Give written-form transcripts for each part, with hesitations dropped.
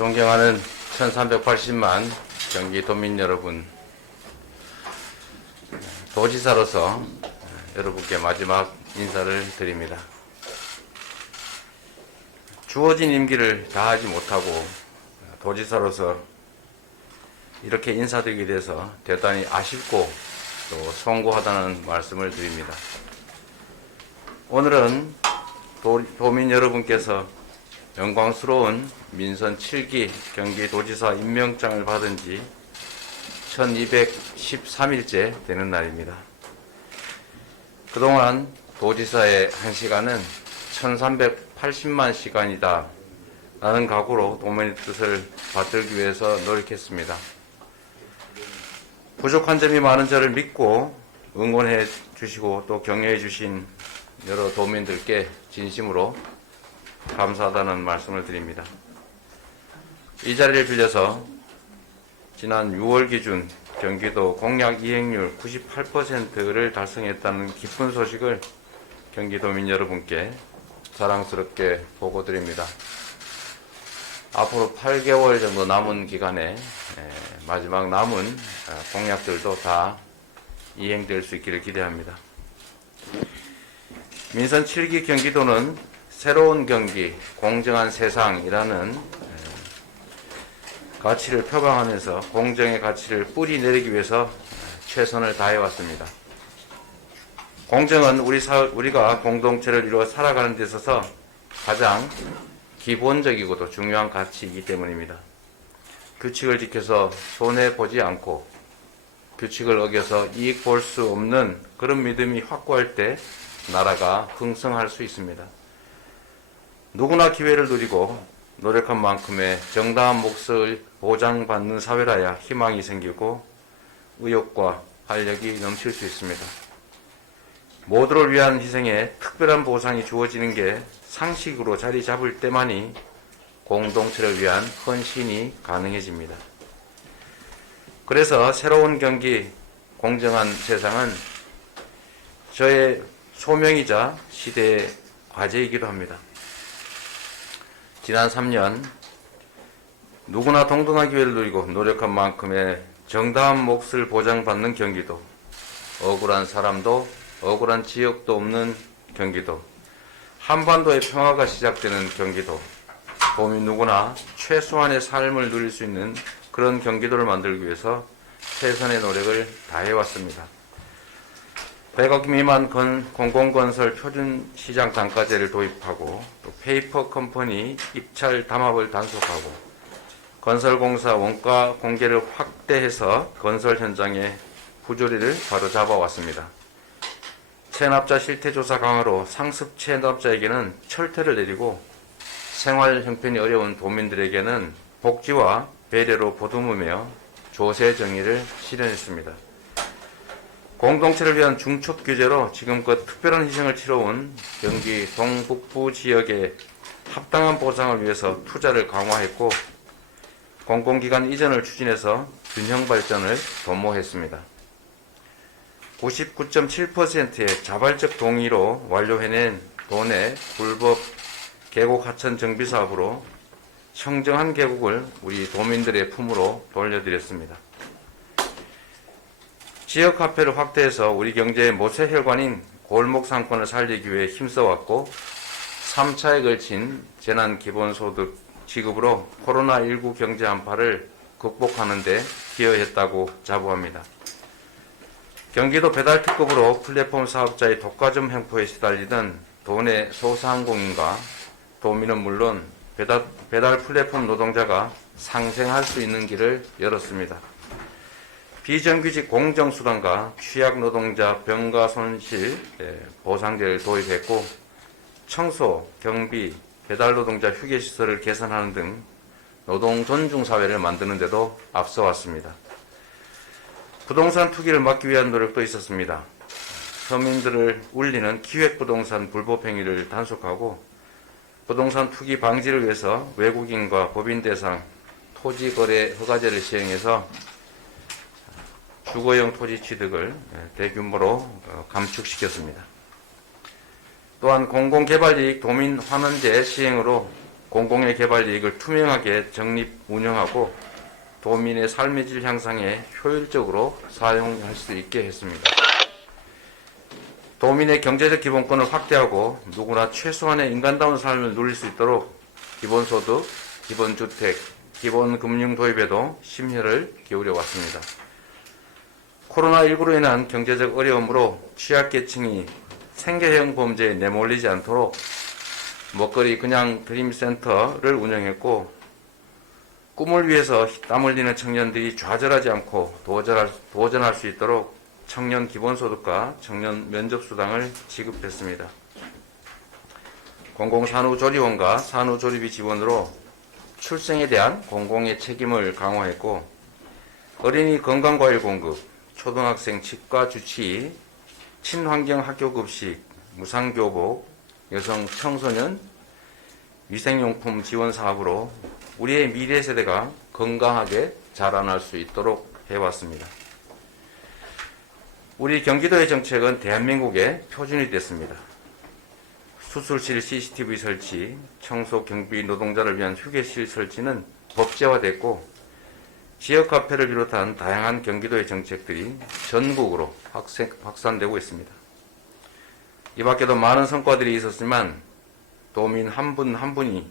존경하는 1380만 경기도민 여러분, 도지사로서 여러분께 마지막 인사를 드립니다. 주어진 임기를 다하지 못하고 도지사로서 이렇게 인사드리게 돼서 대단히 아쉽고 또 송구하다는 말씀을 드립니다. 오늘은 도민 여러분께서 영광스러운 민선 7기 경기도지사 임명장을 받은 지 1213일째 되는 날입니다. 그동안 도지사의 한 시간은 1380만 시간이다 라는 각오로 도민의 뜻을 받들기 위해서 노력했습니다. 부족한 점이 많은 저를 믿고 응원해 주시고 또 격려해 주신 여러 도민들께 진심으로 감사하다는 말씀을 드립니다. 이 자리를 빌려서 지난 6월 기준 경기도 공약 이행률 98%를 달성했다는 기쁜 소식을 경기도민 여러분께 자랑스럽게 보고드립니다. 앞으로 8개월 정도 남은 기간에 마지막 남은 공약들도 다 이행될 수 있기를 기대합니다. 민선 7기 경기도는 새로운 경기, 공정한 세상이라는 가치를 표방하면서 공정의 가치를 뿌리내리기 위해서 최선을 다해왔습니다. 공정은 우리가 공동체를 이루어 살아가는 데 있어서 가장 기본적이고도 중요한 가치이기 때문입니다. 규칙을 지켜서 손해보지 않고 규칙을 어겨서 이익 볼 수 없는 그런 믿음이 확고할 때 나라가 흥성할 수 있습니다. 누구나 기회를 누리고 노력한 만큼의 정당한 몫을 보장받는 사회라야 희망이 생기고 의욕과 활력이 넘칠 수 있습니다. 모두를 위한 희생에 특별한 보상이 주어지는 게 상식으로 자리 잡을 때만이 공동체를 위한 헌신이 가능해집니다. 그래서 새로운 경기, 공정한 세상은 저의 소명이자 시대의 과제이기도 합니다. 지난 3년 누구나 동등한 기회를 누리고 노력한 만큼의 정당한 몫을 보장받는 경기도, 억울한 사람도 억울한 지역도 없는 경기도, 한반도의 평화가 시작되는 경기도, 도민 누구나 최소한의 삶을 누릴 수 있는 그런 경기도를 만들기 위해서 최선의 노력을 다해왔습니다. 100억 미만 공공건설 표준시장 단가제를 도입하고 또 페이퍼 컴퍼니 입찰 담합을 단속하고 건설공사 원가 공개를 확대해서 건설 현장의 부조리를 바로잡아왔습니다. 체납자 실태조사 강화로 상습 체납자에게는 철퇴를 내리고 생활 형편이 어려운 도민들에게는 복지와 배려로 보듬으며 조세 정의를 실현했습니다. 공동체를 위한 중첩 규제로 지금껏 특별한 희생을 치러온 경기 동북부 지역의 합당한 보상을 위해서 투자를 강화했고 공공기관 이전을 추진해서 균형 발전을 도모했습니다. 99.7%의 자발적 동의로 완료해낸 도내 불법 계곡 하천 정비 사업으로 청정한 계곡을 우리 도민들의 품으로 돌려드렸습니다. 지역 화폐를 확대해서 우리 경제의 모세 혈관인 골목 상권을 살리기 위해 힘써왔고 3차에 걸친 재난기본소득 지급으로 코로나19 경제 한파를 극복하는 데 기여했다고 자부합니다. 경기도 배달특급으로 플랫폼 사업자의 독과점 횡포에 시달리던 도내 소상공인과 도민은 물론 배달 플랫폼 노동자가 상생할 수 있는 길을 열었습니다. 비정규직 공정수당과 취약노동자 병가 손실 보상제를 도입했고 청소, 경비, 배달노동자 휴게시설을 개선하는 등 노동 존중 사회를 만드는 데도 앞서왔습니다. 부동산 투기를 막기 위한 노력도 있었습니다. 서민들을 울리는 기획부동산 불법 행위를 단속하고 부동산 투기 방지를 위해서 외국인과 법인 대상 토지거래 허가제를 시행해서 주거용 토지 취득을 대규모로 감축시켰습니다. 또한 공공개발이익 도민 환원제 시행으로 공공의 개발 이익을 투명하게 적립 운영하고 도민의 삶의 질 향상에 효율적으로 사용할 수 있게 했습니다. 도민의 경제적 기본권을 확대하고 누구나 최소한의 인간다운 삶을 누릴 수 있도록 기본소득, 기본주택, 기본금융 도입에도 심혈을 기울여 왔습니다. 코로나19로 인한 경제적 어려움으로 취약계층이 생계형 범죄에 내몰리지 않도록 먹거리 그냥 드림센터를 운영했고, 꿈을 위해서 땀 흘리는 청년들이 좌절하지 않고 도전할 수 있도록 청년 기본소득과 청년 면접수당을 지급했습니다. 공공산후조리원과 산후조리비 지원으로 출생에 대한 공공의 책임을 강화했고, 어린이 건강과일 공급, 초등학생 치과 주치, 친환경 학교급식, 무상교복, 여성 청소년 위생용품 지원 사업으로 우리의 미래 세대가 건강하게 자라날 수 있도록 해왔습니다. 우리 경기도의 정책은 대한민국의 표준이 됐습니다. 수술실 CCTV 설치, 청소 경비 노동자를 위한 휴게실 설치는 법제화됐고, 지역 카페를 비롯한 다양한 경기도의 정책들이 전국으로 확산되고 있습니다. 이 밖에도 많은 성과들이 있었지만 도민 한 분 한 분이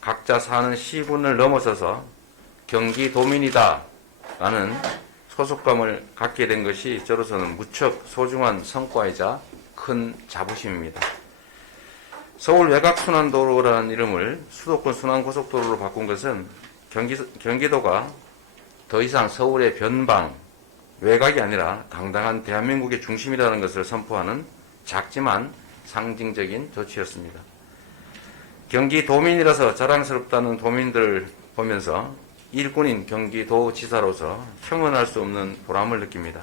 각자 사는 시군을 넘어서서 경기도민이다 라는 소속감을 갖게 된 것이 저로서는 무척 소중한 성과이자 큰 자부심입니다. 서울 외곽순환도로라는 이름을 수도권 순환고속도로로 바꾼 것은 경기도가 더 이상 서울의 변방, 외곽이 아니라 당당한 대한민국의 중심이라는 것을 선포하는 작지만 상징적인 조치였습니다. 경기도민이라서 자랑스럽다는 도민들을 보면서 일꾼인 경기도지사로서 형언할 수 없는 보람을 느낍니다.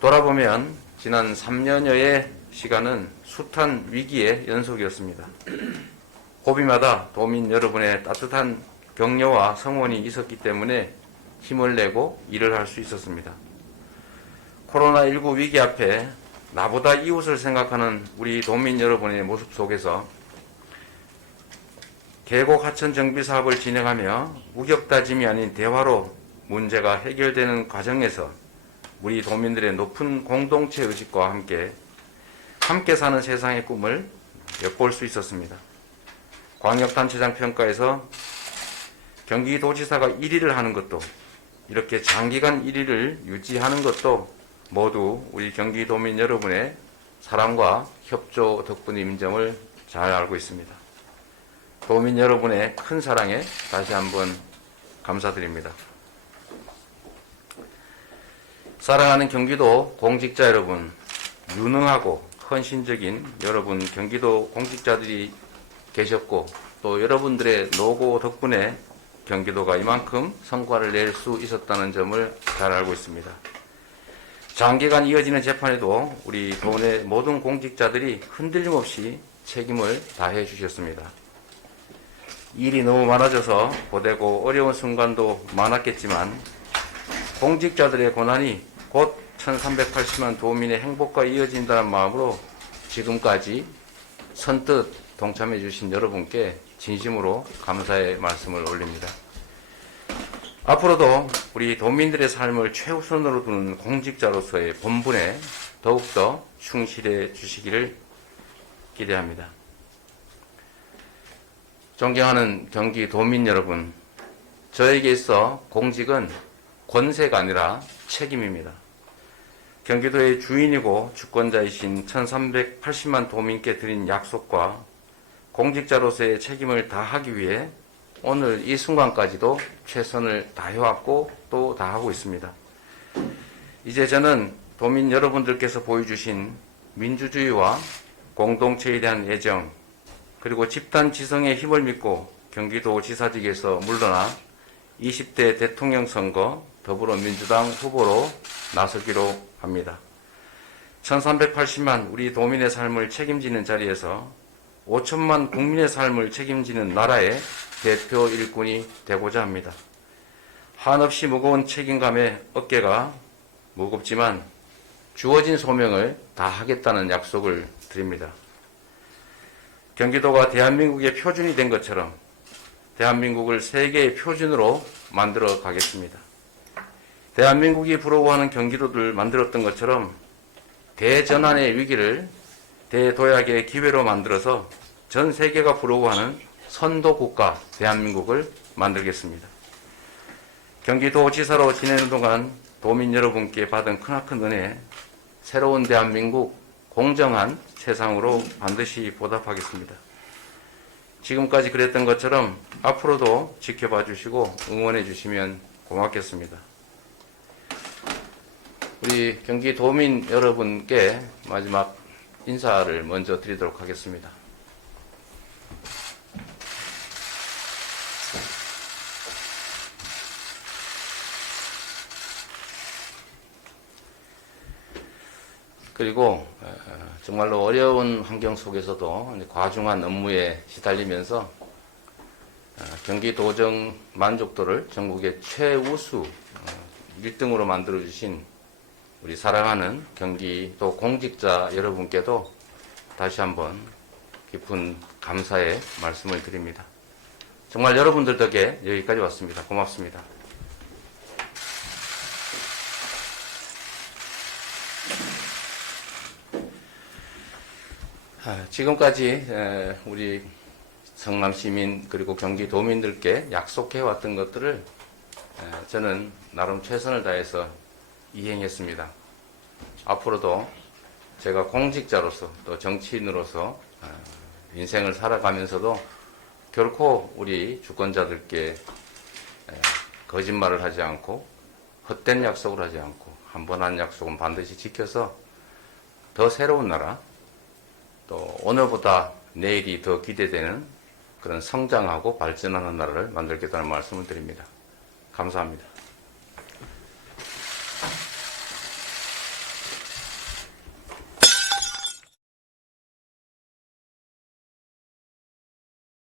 돌아보면 지난 3년여의 시간은 숱한 위기의 연속이었습니다. 고비마다 도민 여러분의 따뜻한 격려와 성원이 있었기 때문에 힘을 내고 일을 할 수 있었습니다. 코로나19 위기 앞에 나보다 이웃을 생각하는 우리 도민 여러분의 모습 속에서 계곡 하천 정비 사업을 진행하며 우격다짐이 아닌 대화로 문제가 해결되는 과정에서 우리 도민들의 높은 공동체 의식과 함께 사는 세상의 꿈을 엿볼 수 있었습니다. 광역단체장 평가에서 경기도지사가 1위를 하는 것도, 이렇게 장기간 1위를 유지하는 것도 모두 우리 경기도민 여러분의 사랑과 협조 덕분인 점을 잘 알고 있습니다. 도민 여러분의 큰 사랑에 다시 한번 감사드립니다. 사랑하는 경기도 공직자 여러분, 유능하고 헌신적인 여러분 경기도 공직자들이 계셨고, 또 여러분들의 노고 덕분에 경기도가 이만큼 성과를 낼 수 있었다는 점을 잘 알고 있습니다. 장기간 이어지는 재판에도 우리 도내 모든 공직자들이 흔들림 없이 책임을 다해 주셨습니다. 일이 너무 많아져서 고되고 어려운 순간도 많았겠지만 공직자들의 고난이 곧 1380만 도민의 행복과 이어진다는 마음으로 지금까지 선뜻 동참해 주신 여러분께 진심으로 감사의 말씀을 올립니다. 앞으로도 우리 도민들의 삶을 최우선으로 두는 공직자로서의 본분에 더욱더 충실해 주시기를 기대합니다. 존경하는 경기도민 여러분, 저에게 있어 공직은 권세가 아니라 책임입니다. 경기도의 주인이고 주권자이신 1380만 도민께 드린 약속과 공직자로서의 책임을 다하기 위해 오늘 이 순간까지도 최선을 다해왔고 또 다하고 있습니다. 이제 저는 도민 여러분들께서 보여주신 민주주의와 공동체에 대한 애정, 그리고 집단 지성의 힘을 믿고 경기도지사직에서 물러나 20대 대통령 선거 더불어민주당 후보로 나서기로 합니다. 1380만 우리 도민의 삶을 책임지는 자리에서 5천만 국민의 삶을 책임지는 나라의 대표 일꾼이 되고자 합니다. 한없이 무거운 책임감에 어깨가 무겁지만 주어진 소명을 다하겠다는 약속을 드립니다. 경기도가 대한민국의 표준이 된 것처럼 대한민국을 세계의 표준으로 만들어 가겠습니다. 대한민국이 부러워하는 경기도를 만들었던 것처럼 대전환의 위기를 대도약의 기회로 만들어서 전 세계가 부러워하는 선도국가 대한민국을 만들겠습니다. 경기도지사로 지내는 동안 도민 여러분께 받은 크나큰 은혜, 새로운 대한민국 공정한 세상으로 반드시 보답하겠습니다. 지금까지 그랬던 것처럼 앞으로도 지켜봐 주시고 응원해 주시면 고맙겠습니다. 우리 경기도민 여러분께 마지막 인사를 먼저 드리도록 하겠습니다. 그리고 정말로 어려운 환경 속에서도 과중한 업무에 시달리면서 경기도정 만족도를 전국의 최우수 1등으로 만들어주신 우리 사랑하는 경기도 공직자 여러분께도 다시 한번 깊은 감사의 말씀을 드립니다. 정말 여러분들 덕에 여기까지 왔습니다. 고맙습니다. 지금까지 우리 성남시민 그리고 경기도민들께 약속해왔던 것들을 저는 나름 최선을 다해서 이행했습니다. 앞으로도 제가 공직자로서 또 정치인으로서 인생을 살아가면서도 결코 우리 주권자들께 거짓말을 하지 않고 헛된 약속을 하지 않고 한 번 한 약속은 반드시 지켜서 더 새로운 나라, 또 오늘보다 내일이 더 기대되는 그런 성장하고 발전하는 나라를 만들겠다는 말씀을 드립니다. 감사합니다.